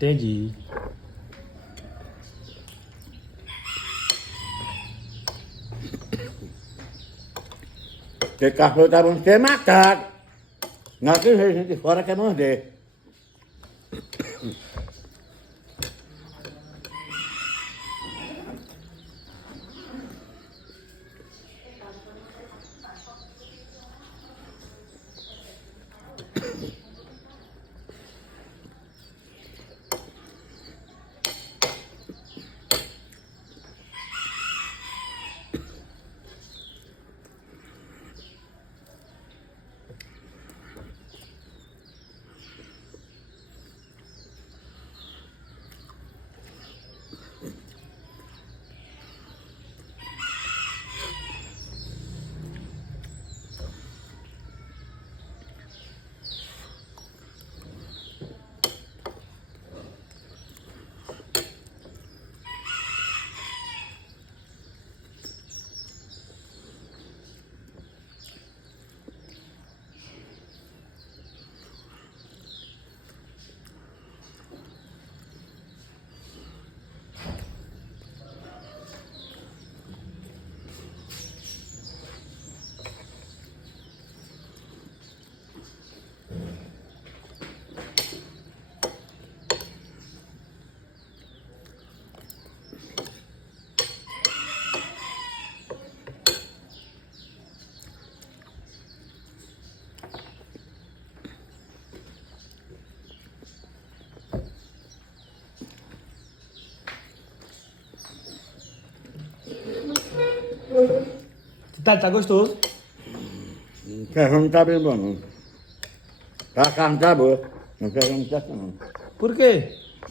Entendi. Porque cachorro tá bom de ser matado. Não tem gente de fora quer morder. Tá gostoso. O feijão não tá bem bom não. A carne tá boa. O feijão não tá não. Por quê?